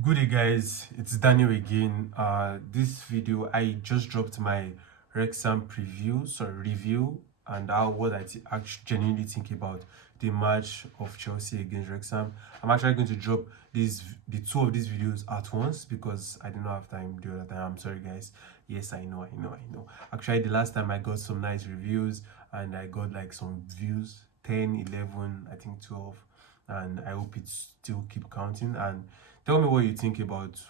Good day guys, it's Daniel again. This video I just dropped my Wrexham review and how what actually genuinely think about the match of Chelsea against Wrexham. I'm actually going to drop the two of these videos at once because I did not have time the other time. I'm sorry guys. Yes, I know. Actually, the last time I got some nice reviews and I got like some views, 10, 11, I think 12, and I hope it still keep counting. And tell me what you think about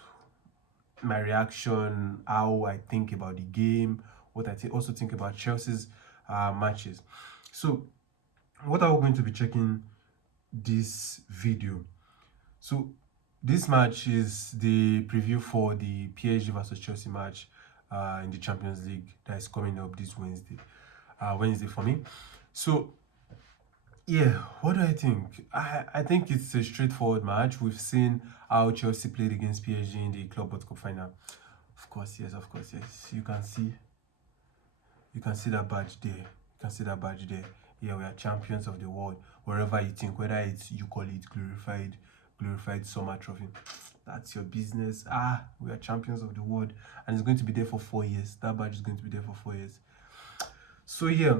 my reaction, how I think about the game, what also think about Chelsea's matches. So, what are we going to be checking this video? So, this match is the preview for the PSG versus Chelsea match in the Champions League that is coming up this Wednesday. Wednesday for me. So, yeah, what do I think? I think it's a straightforward match. We've seen how Chelsea played against PSG in the Club World Cup final. Of course, yes. You can see that badge there. You can see that badge there. Yeah, we are champions of the world. Wherever you think, whether it's you call it glorified summer trophy. That's your business. We are champions of the world, and it's going to be there for 4 years. That badge is going to be there for 4 years. So yeah,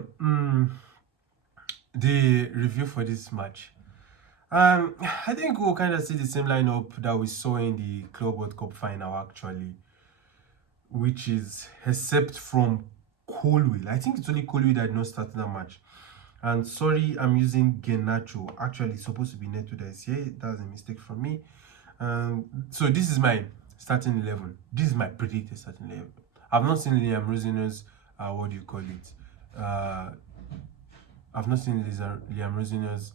the review for this match. I think we'll kind of see the same lineup that we saw in the Club World Cup final, actually, which is except from Colwill. I think it's only Colwill that did not start that match. And sorry, I'm using Genacho. Actually, it's supposed to be Neto that is here. That's a mistake from me. So this is my starting 11. This is my predicted starting 11. I've not seen Liam Rosiner's, what do you call it? I've not seen Liam Rosiner's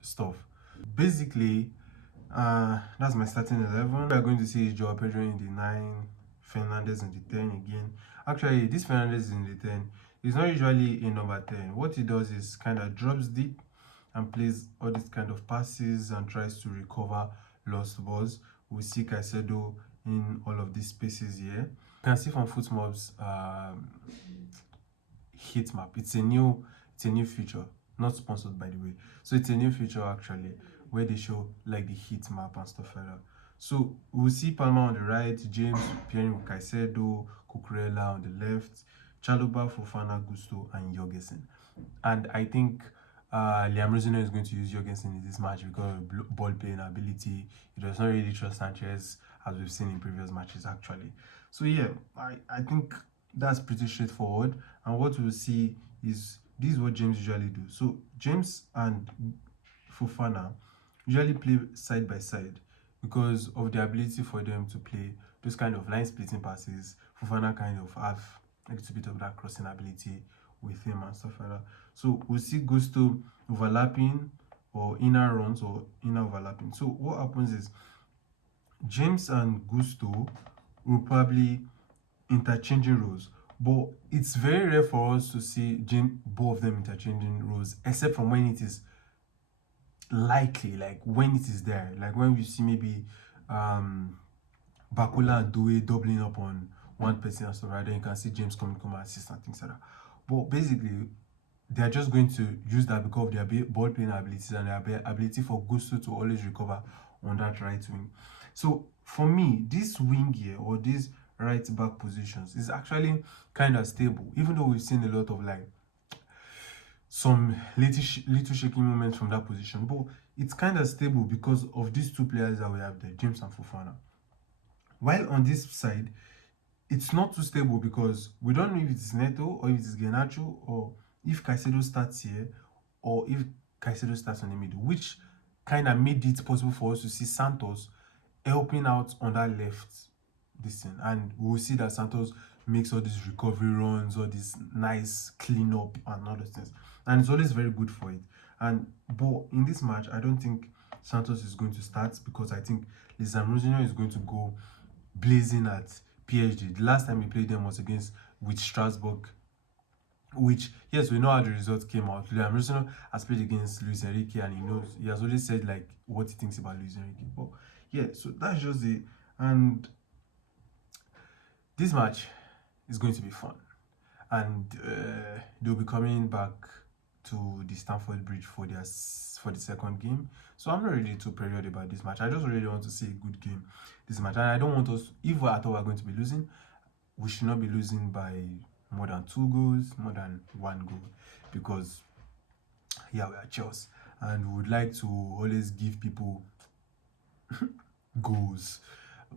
stuff. Basically, that's my starting 11. We are going to see Joao Pedro in the 9, Fernandez in the 10 again. Actually, this Fernandez in the 10 is not usually a number 10. What he does is kind of drops deep and plays all these kind of passes and tries to recover lost balls. We see Caicedo in all of these spaces here. You can see from Footmob's heat map. It's a new feature, not sponsored by the way. So it's a new feature actually where they show like the heat map and stuff like that. So we'll see Palmer on the right, James pairing with Caicedo, Cucurella on the left, Chaluba, Fofana, Gusto, and Jorgensen. And I think Liam Rosino is going to use Jorgensen in this match because of ball playing ability. He does not really trust Sanchez as we've seen in previous matches actually. So yeah, I think that's pretty straightforward. And what we'll see is this is what James usually do. So James and Fofana usually play side by side because of the ability for them to play those kind of line splitting passes. Fofana kind of have a little bit of that crossing ability with him and stuff like that. So we'll see Gusto overlapping or inner runs or inner overlapping. So what happens is James and Gusto will probably interchanging roles, but it's very rare for us to see both of them interchanging roles, except from when it is likely, like when it is there, like when we see maybe Bakula and Due doubling up on one person or so, right? Then you can see James come assist and things like that. But basically, they are just going to use that because of their ball playing abilities and their ability for Gusto to always recover on that right wing. So for me, this wing here or these right back positions is actually kind of stable, even though we've seen a lot of like some little shaking moments from that position, but it's kind of stable because of these two players that we have there, James and Fofana. While on this side, it's not too stable because we don't know if it's Neto or if it's Garnacho or if Caicedo starts here or if Caicedo starts on the middle, which kind of made it possible for us to see Santos helping out on that left thing, and we'll see that Santos makes all these recovery runs, all this nice cleanup and all those things, and it's always very good for it. But in this match, I don't think Santos is going to start because I think Lisandro Martinez is going to go blazing at PSG. The last time we played them was against with Strasbourg, which yes, we know how the results came out. Liam Rosino has played against Luis Enrique and he has already said like what he thinks about Luis Enrique. But yeah, so that's just it. And this match is going to be fun, and they'll be coming back to the Stamford Bridge for the second game. So I'm not really too period about this match. I just really want to see a good game this match, and I don't want us, if I thought we're going to be losing, we should not be losing by more than 2 goals, more than 1 goal, because yeah, we are Chelsea, and we would like to always give people goals,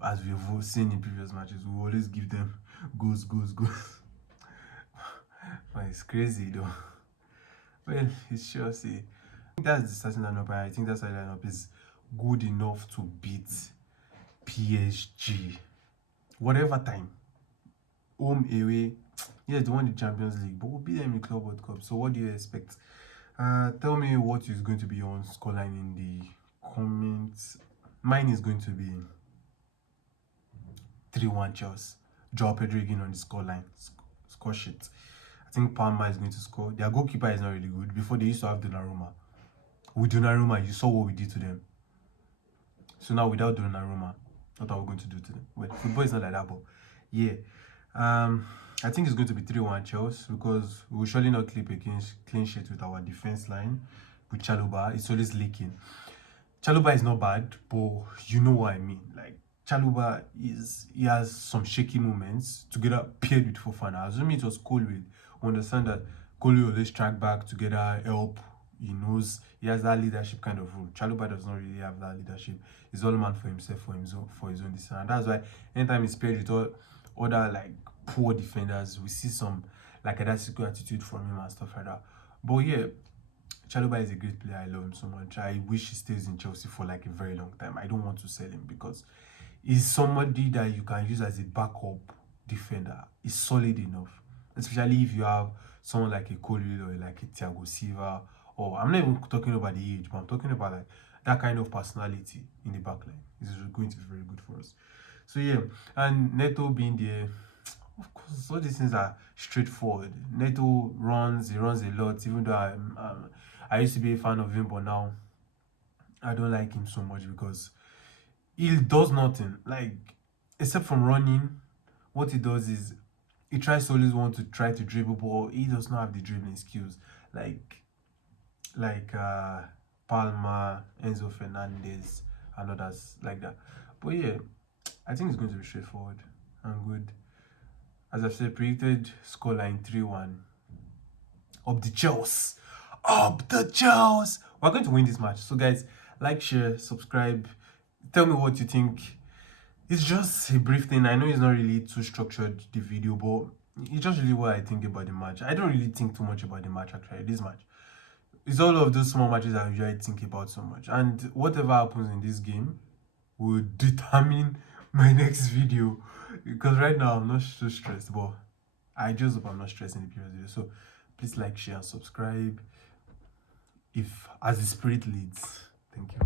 as we've seen in previous matches. We always give them goals. But it's crazy though. Well, it's Chelsea. I think that's the starting lineup, and I think that starting lineup is good enough to beat PSG. Whatever time, home, away. Yes, they won the Champions League, but we'll beat them in the Club World Cup. So what do you expect? Tell me what is going to be on scoreline in the comments. Mine is going to be 3-1 Chelsea. Joao Pedro again on the scoreline. Score sheet. I think Palmer is going to score. Their goalkeeper is not really good. Before, they used to have Donnarumma. With Donnarumma, you saw what we did to them. So now without Donnarumma, what are we going to do to them? Well, football is not like that, but yeah. I think it's going to be 3-1 Chelsea, because we will surely not keep a clean sheet with our defense line. With Chalobah, it's always leaking. Chalobah is not bad, but you know what I mean. Like, Chalobah he has some shaky moments together paired with Fofana. Assuming it was Colwill, we understand that Colwill always track back together, help. He knows he has that leadership kind of role. Chalobah does not really have that leadership. He's all man for himself, for his own decision. And that's why anytime he's paired with all other like poor defenders, we see some like a secure attitude from him and stuff like that. But yeah, Chalobah is a great player. I love him so much. I wish he stays in Chelsea for like a very long time. I don't want to sell him, because he's somebody that you can use as a backup defender. He's solid enough, especially if you have someone like a Colwill or like a Thiago Silva. Or I'm not even talking about the age, but I'm talking about like that kind of personality in the backline. This is going to be very good for us. So yeah, and Neto being there, of course, all these things are straightforward. Neto he runs a lot, even though I used to be a fan of him, but now I don't like him so much, because he does nothing, like, except from running. What he does is he tries to always want to try to dribble, but he does not have the dribbling skills like Palmer, Enzo Fernandez, and others like that. But yeah, I think it's going to be straightforward and good. As I've said, predicted scoreline 3-1. Up the Chelsea! Up the Chelsea! We're going to win this match. So guys, like, share, subscribe. Tell me what you think. It's just a brief thing. I know it's not really too structured, the video, but it's just really what I think about the match. I don't really think too much about the match, actually, this match. It's all of those small matches I usually think about so much. And whatever happens in this game will determine my next video. Because right now I'm not so stressed, but I just hope I'm not stressed in the previous video. So please like, share, and subscribe if as the spirit leads. Thank you.